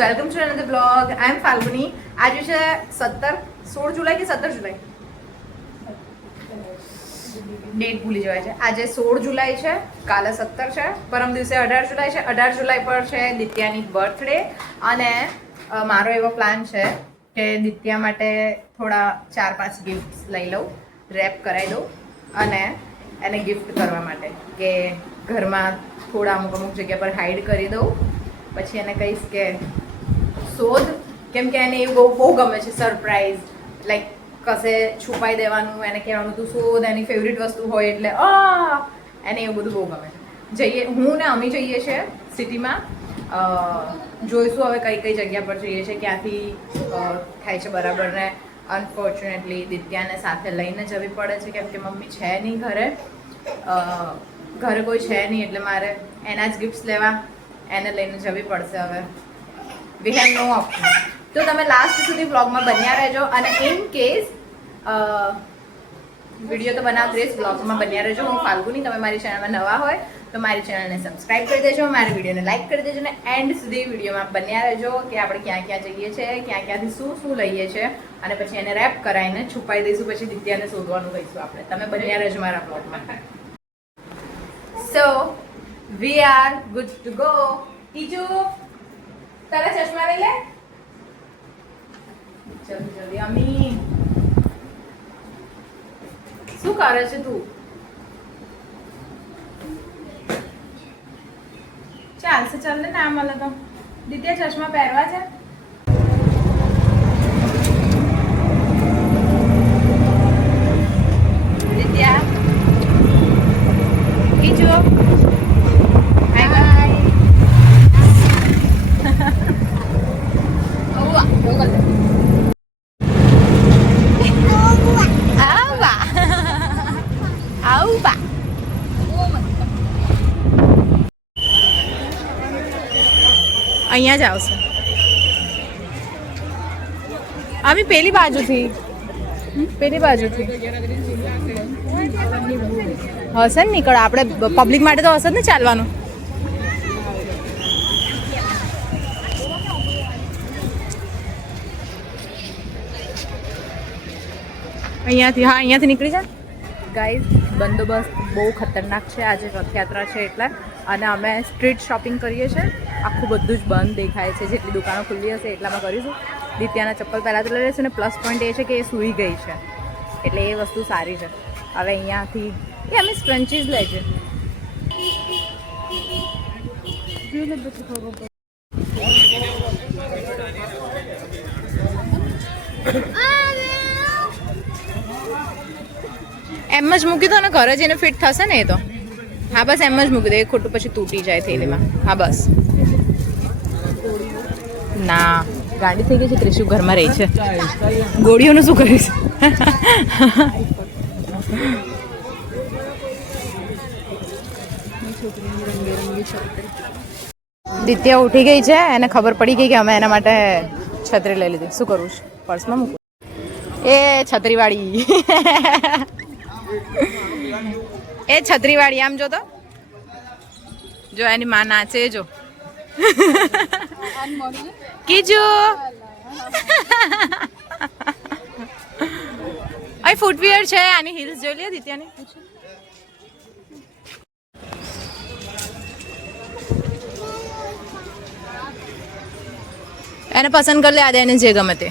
Welcome to another blog. I am Falguni. આજે છે 16 જુલાઈ કે 17 જુલાઈ, ડેટ ભૂલી જવાય છે. આજે 16 જુલાઈ છે, કાલે 17 છે, પરમ દિવસે 18 જુલાઈ છે. 18 જુલાઈ પર છે દિત્યાની બર્થડે અને મારો એવો પ્લાન છે કે દિત્યા માટે થોડા 4-5 ગિફ્ટ્સ લઈ લઉં, રેપ કરાવી દઉં અને એને ગિફ્ટ કરવા માટે કે ઘરમાં થોડા અમુક જગ્યા પર હાઈડ કરી દઉં. પછી એને કહીશ કે શોધ, કેમ કે એને એવું બહુ ગમે છે સરપ્રાઈઝ, લાઈક કશે છુપાઈ દેવાનું, એને કહેવાનું તું શોધ, એની ફેવરિટ વસ્તુ હોય એટલે એને એવું બધું બહુ ગમે છે. જઈએ, હું ને અમી જઈએ છીએ સિટીમાં. જોઈશું હવે કઈ કઈ જગ્યા પર જઈએ છીએ, ક્યાંથી થાય છે બરાબર. ને અનફોર્ચ્યુનેટલી દિત્યાને સાથે લઈને જવી પડે છે કેમ કે મમ્મી છે નહીં ઘરે, ઘરે કોઈ છે નહીં, એટલે મારે એના જ ગિફ્ટ્સ લેવા, એને લઈને જવી પડશે. હવે વી હેવ નો ઓપ્શન. તો તમે લાસ્ટ સુધી બ્લોગમાં બન્યા રહેજો અને ઇન કેસ વિડીયો તો બનાવતી રહીશ, બ્લોગમાં બન્યા રહેજો. હું ફાલ્ગુની, તમે મારી ચેનલમાં નવા હોય તો મારી ચેનલને સબસ્ક્રાઇબ કરી દેજો, મારી વિડીયોને લાઇક કરી દેજો અને એન્ડ સુધી વિડીયોમાં બન્યા રહેજો કે આપણે ક્યાં ક્યાં જઈએ છીએ, ક્યાંથી શું લઈએ છીએ અને પછી એને રેપ કરાવીને છુપાઈ દઈશું. પછી દિત્યાને શોધવાનું કહીશું આપણે. તમે બન્યા રહેજો મારા બ્લોગમાં. So we are good to go. ટીચુ, તારા ચશ્મા લઈ લે. જલ્દી અમી, શું કરે છે તું? ચાલશે, ચાલ ને, ના મળે તો. દિત્યા ચશ્મા પહેરવા છે? દિત્યા કીજો અહીંયા જ આવશે. અમે પેલી બાજુથી હશે ને નીકળ. આપણે પબ્લિક માટે તો હશે જ ને ચાલવાનું. અહીંયાથી નીકળી જાય. ગાઈઝ, બંદોબસ્ત બહુ ખતરનાક છે. આજે રથયાત્રા છે એટલે, અને અમે સ્ટ્રીટ શોપિંગ કરીએ છીએ. આખું બધું જ બંધ દેખાય છે. જેટલી દુકાનો ખુલ્લી હશે એટલામાં કરીશું. દિત્યાના ચપ્પલ પહેલાં તો લઈ લઈશું ને પ્લસ પોઈન્ટ એ છે કે એ સૂઈ ગઈ છે એટલે એ વસ્તુ સારી છે. હવે અહીંયાથી એ અમે સ્ક્રન્ચીઝ લે છે. એમ જ મૂકી દો ને, ઘરે જઈને ફિટ થશે ને એ તો. હા બસ એમ જ મૂકી દો, એ ખોટું પછી તૂટી જાય થેલીમાં. હા બસ. ના, ગાડી થઈ ગઈ છે. ત્રિશુ ઘરમાં રહી છે. ગોળીઓનું શું કરીશ? દિત્યા ઉઠી ગઈ છે, એને ખબર પડી ગઈ કે અમે એના માટે છત્રી લઈ લીધી. શું કરવું છે? પર્સમાં મૂકવું. એ છત્રીવાળી, એ છત્રીવાળી આમ જો તો, જો એની માં નાચે જો. કીજુ અહીં ફૂટવેર છે, આની હિલ્સ જોઈ લે દિત્યાની. એને પસંદ કરી લે આદે, એને જે ગમે તે.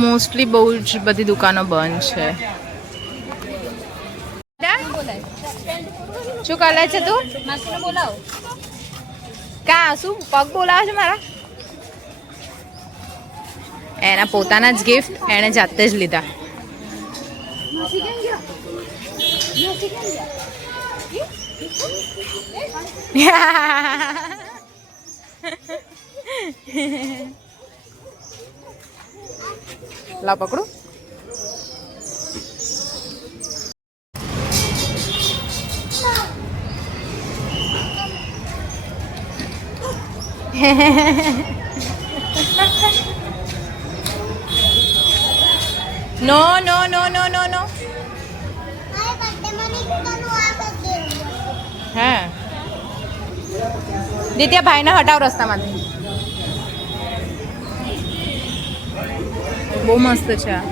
મોસ્ટલી બહુ જ બધી દુકાનો બંધ છે. શું કરે છે તું? કા શું પગ બોલાવે છે મારા? એના પોતાના જ ગિફ્ટ એણે જાતે જ લીધા. લા પકડું. No, no, no, no, no, no. Ditya ભાઈને હટાવ રસ્તામાંથી. બહુ મસ્ત છે આ.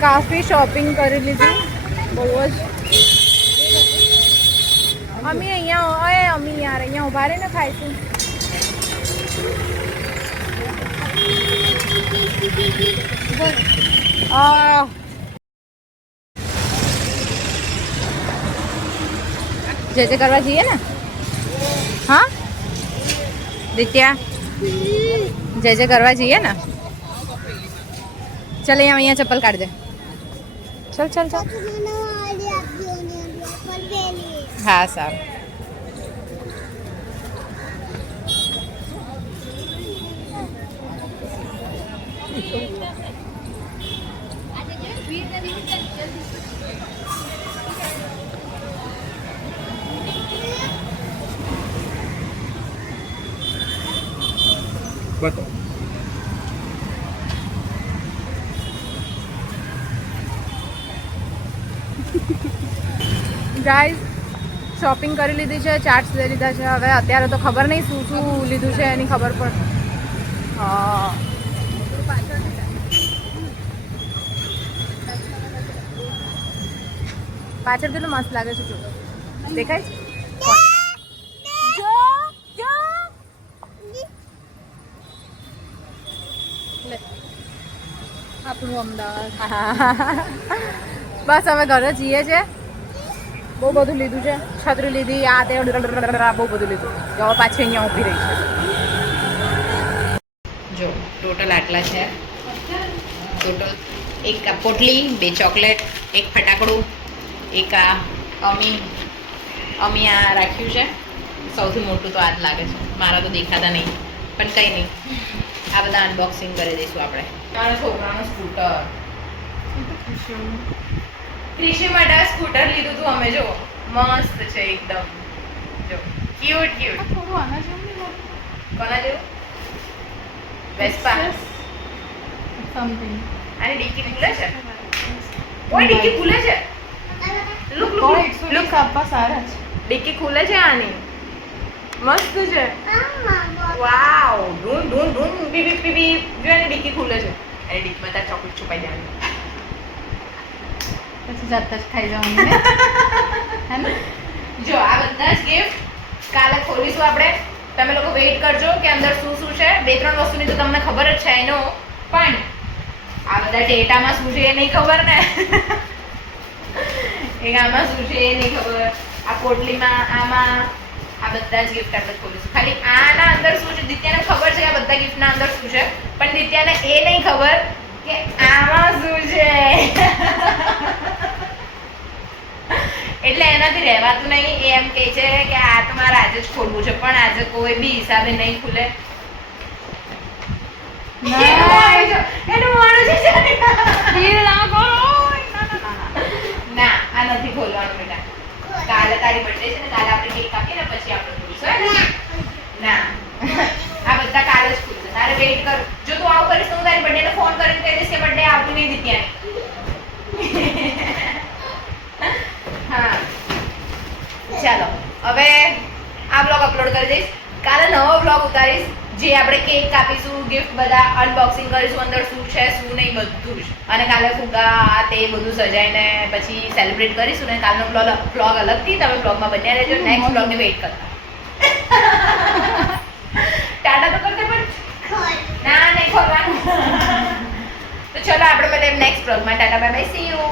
કાફી શોપિંગ કરી લીધી બહુ જ. અમી અહીંયા ઓય અમી યાર અહીંયા ઉભા રહીને ખાઈશું. જે જે કરવા જઈએ ને. હા દિત્યા જે જે કરવા જઈએ ને. ચાલ અહીંયા ચપ્પલ કાઢ દે. ચાલ ચાલ ચાલ. હા સારું. બતાવો. ગાઈઝ શોપિંગ કરી લીધી છે, ચાટ્સ લઈ લીધા છે. હવે અત્યારે તો ખબર નહીં શું શું લીધું છે એની ખબર પણ. હા પાછળ કેટલું મસ્ત લાગે છે. જો દેખાય છે. આપણું અમદાવાદ. બસ હવે ઘરે જઈએ છે. બહુ બધું લીધું છે. છત્રી લીધી, આ તે બહુ બધું લીધું. હવે પાછી અહીંયા ઊભી રહી છે. જો ટોટલ આટલા છે. ટોટલ એક પોટલી, 2 ચોકલેટ, એક ફટાકડું, એક આ અમી આ રાખ્યું છે. સૌથી મોટું તો આ જ લાગે છે. મારા તો દેખાતા નહીં પણ કંઈ નહીં. આ બધા અનબોક્સિંગ કરી દઈશું આપણે. મારા છોકરાનું સ્કૂટર. ક્રિશી માટે સ્કૂટર લીધું હતું અમે. જો મસ્ત છે એકદમ. જો ક્યુટ ક્યુટ. થોડું આના જેવું નહીં લાગે. કોના જેવું? Vespa something. આની ડિક્કી ખુલે છે. ઓય ડિક્કી ખુલે છે. લુક લુક લુક આપવા સારા છે. ડિક્કી ખુલે છે આની. મસ્ત છે. વાવ ધૂમ ધૂમ ધૂમ પી પી પી. જો એની ડિક્કી ખુલે છે. એની ડિક્કીમાં તાર ચોકલેટ છુપાઈ દેવાની. પછી જાતા જ ખાઈ જવાનું હે ને. જો આ બધા જ ગિફ્ટ કાલે ખોલીશું આપણે. તમે લોકો વેઇટ કરજો કે અંદર શું શું છે. 2-3 વસ્તુની તો તમને ખબર જ છે એનો. પણ આ બધા ટેટામાં શું છે એ નહીં ખબર ને. એક આમાં શું છે એ નહીં ખબર. આ પોટલીમાં આમાં આ બધા જ ગિફ્ટ આપણે ખોલીશું. ખાલી આના અંદર શું છે દિત્યાને ખબર છે કે આ બધા ગિફ્ટના અંદર શું છે. પણ દિત્યાને એ નહીં ખબર કે આમાં શું છે. એટલે એનાથી રહેવાતું નહીં. એ એમ કહે છે કે આ તો મારે આજે જ ખોલવું છે. પણ આજે કોઈ બી હિસાબે નહીં ખુલે. ના આ નથી ખોલવાનું બેટા. કાલે તારી બર્થડે છે ને. કાલે આપણે કેક કાપીએ ને પછી આપણે ખોલીશું. ના આ બધા કાલે જ ખુલશે. તારે વેઇટ કર. જો તું આવું કરીશ તો હું તારી બર્થડે ને ફોન કરીને કહી દઈશ કે બર્થડે આવતી નહીં દિત્યાની. હા ચાલો હવે આ બ્લોગ અપલોડ કરી દઈશ. કાલે નવો બ્લોગ ઉતારીશ જે આપણે કેક કાપીશું, ગિફ્ટ બધા અનબોક્સિંગ કરીશું, અંદર શું છે શું નહીં બધું જ. અને કાલે ફુગ્ગા તે બધું સજાઈને પછી સેલિબ્રેટ કરીશું. ને કાલનો બ્લોગ અલગથી તમે બ્લોગમાં બન્યા રહેજો. નેક્સ્ટ બ્લોગની વેઇટ કરતા. ટાટા તો કરતે પણ ના નહીં ખોલવાનું. તો ચલો આપણે મળીએ નેક્સ્ટ બ્લોગમાં. Tata bye bye see you.